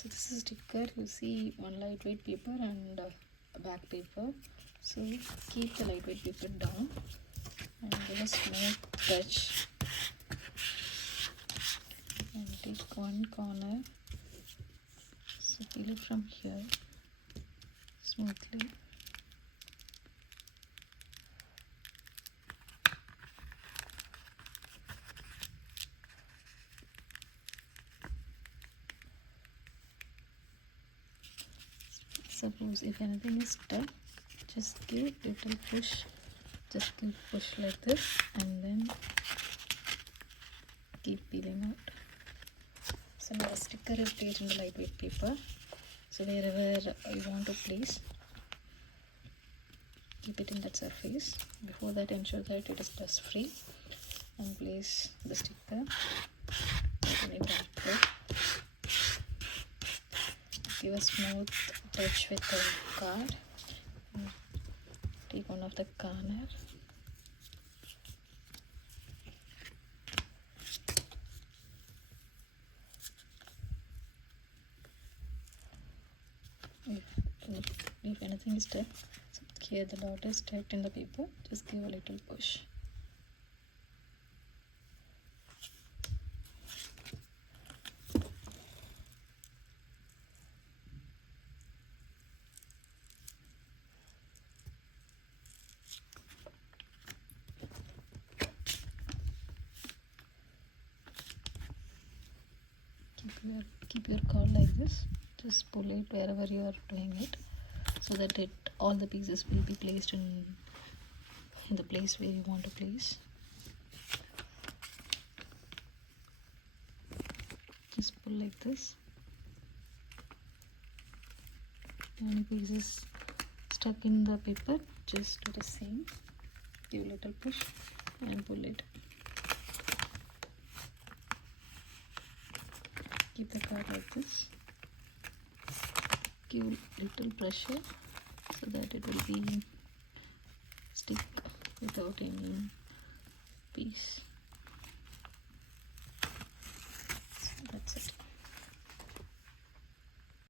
So this is sticker. You see one lightweight paper and a back paper. So keep the lightweight paper down and give a smooth touch and take one corner. So peel it from here smoothly. Suppose if anything is stuck, just give little push. Just give push like this and then keep peeling out. So now the sticker is placed in the lightweight paper. So wherever you want to place, keep it in that surface. Before that, ensure that it is dust free and place the sticker. Give a smooth touch with the card. Take one of the corner. If anything is stuck, so here the dot is stuck in the paper, just give a little push. Keep your card like this. Just pull it wherever you are doing it, so that all the pieces will be placed in the place where you want to place. Just pull like this. Any pieces stuck in the paper, just do the same. Give a little push and pull it. Keep the card like this. Give little pressure so that it will be stick without any piece.